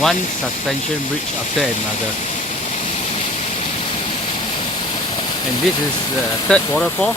one suspension bridge after another. And this is the third waterfall.